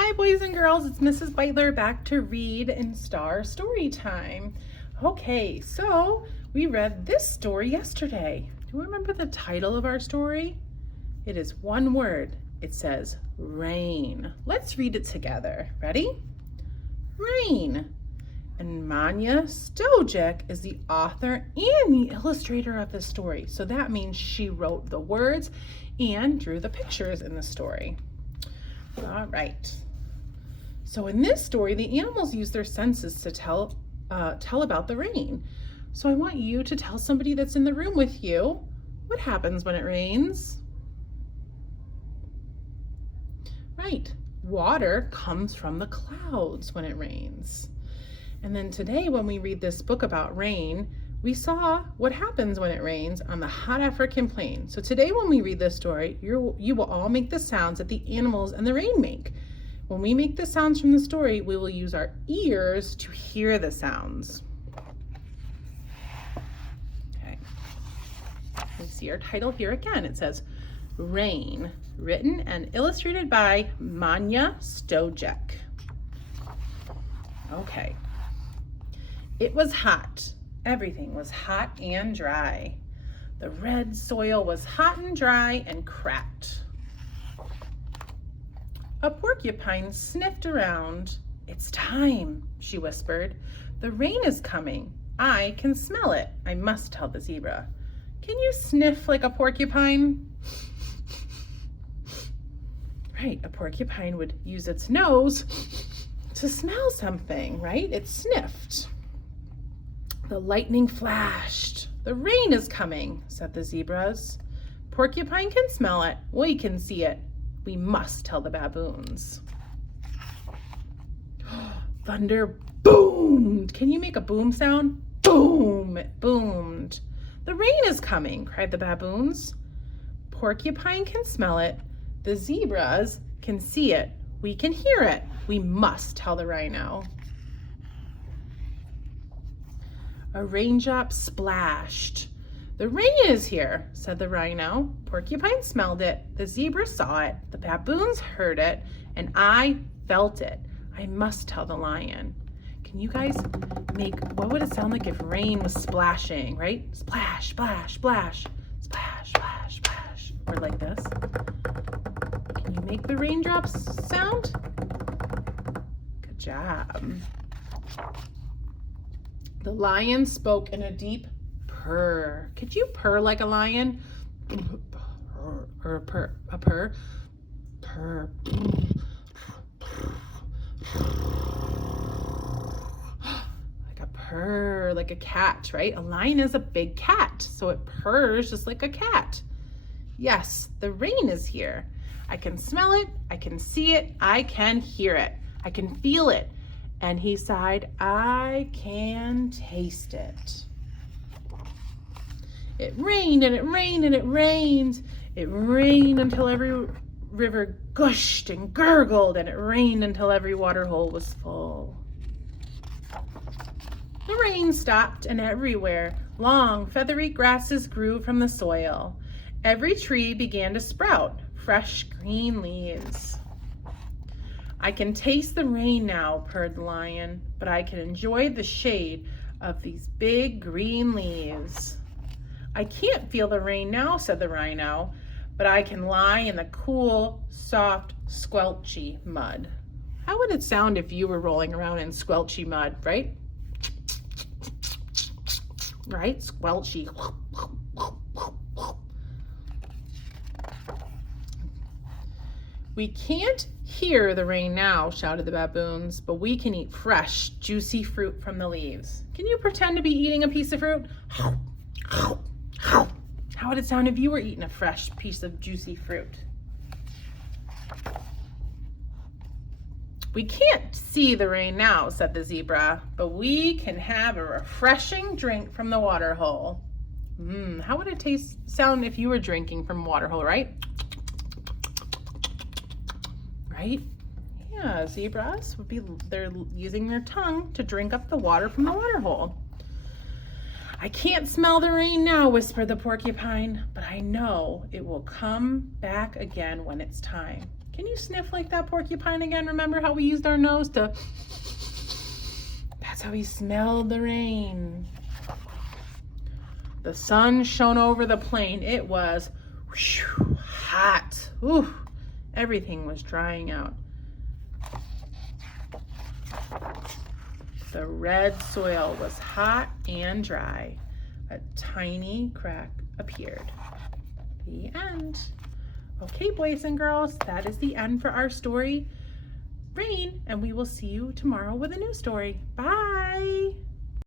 Hi boys and girls, it's Mrs. Beitler back to read in Star Story Time. Okay, so we read this story yesterday. Do you remember the title of our story? It is one word. It says rain. Let's read it together. Ready? Rain. And Manya Stojek is the author and the illustrator of the story. So that means she wrote the words and drew the pictures in the story. All right. So in this story, the animals use their senses to tell about the rain. So I want you to tell somebody that's in the room with you, what happens when it rains? Right, water comes from the clouds when it rains. And then today when we read this book about rain, we saw what happens when it rains on the hot African plain. So today when we read this story, you will all make the sounds that the animals and the rain make. When we make the sounds from the story, we will use our ears to hear the sounds. Okay. We see our title here again. It says Rain, written and illustrated by Manya Stojek. Okay. It was hot. Everything was hot and dry. The red soil was hot and dry and cracked. A porcupine sniffed around. It's time, she whispered. The rain is coming. I can smell it. I must tell the zebra. Can you sniff like a porcupine? Right, a porcupine would use its nose to smell something, right? It sniffed. The lightning flashed. The rain is coming, said the zebras. Porcupine can smell it. We can see it. We must tell the baboons. Thunder boomed. Can you make a boom sound? Boom, it boomed. The rain is coming, cried the baboons. Porcupine can smell it. The zebras can see it. We can hear it. We must tell the rhino. A raindrop splashed. The rain is here, said the rhino. Porcupine smelled it. The zebra saw it. The baboons heard it. And I felt it. I must tell the lion. Can you guys what would it sound like if rain was splashing, right? Splash, splash, splash, splash, splash, splash. Or like this. Can you make the raindrops sound? Good job. The lion spoke in a deep purr. Could you purr like a lion? Or a purr. Purr. Like a purr, like a cat, right? A lion is a big cat, so it purrs just like a cat. Yes, the rain is here. I can smell it, I can see it, I can hear it, I can feel it. And he sighed, I can taste it. It rained and it rained and it rained. It rained until every river gushed and gurgled, and it rained until every water hole was full. The rain stopped, and everywhere long feathery grasses grew from the soil. Every tree began to sprout fresh green leaves. I can taste the rain now, purred the lion, but I can enjoy the shade of these big green leaves. I can't feel the rain now, said the rhino, but I can lie in the cool, soft, squelchy mud. How would it sound if you were rolling around in squelchy mud, right? Right? Squelchy. We can't hear the rain now, shouted the baboons, but we can eat fresh, juicy fruit from the leaves. Can you pretend to be eating a piece of fruit? How would it sound if you were eating a fresh piece of juicy fruit? We can't see the rain now, said the zebra, but we can have a refreshing drink from the water hole. How would it sound if you were drinking from a water hole, right? Right? Yeah, zebras they're using their tongue to drink up the water from the water hole. I can't smell the rain now, whispered the porcupine, but I know it will come back again when it's time. Can you sniff like that porcupine again? Remember how we used our nose to... That's how we smelled the rain. The sun shone over the plain. It was hot. Ooh, everything was drying out. The red soil was hot and dry. A tiny crack appeared. The end. Okay, boys and girls, that is the end for our story, Rain, and we will see you tomorrow with a new story. Bye.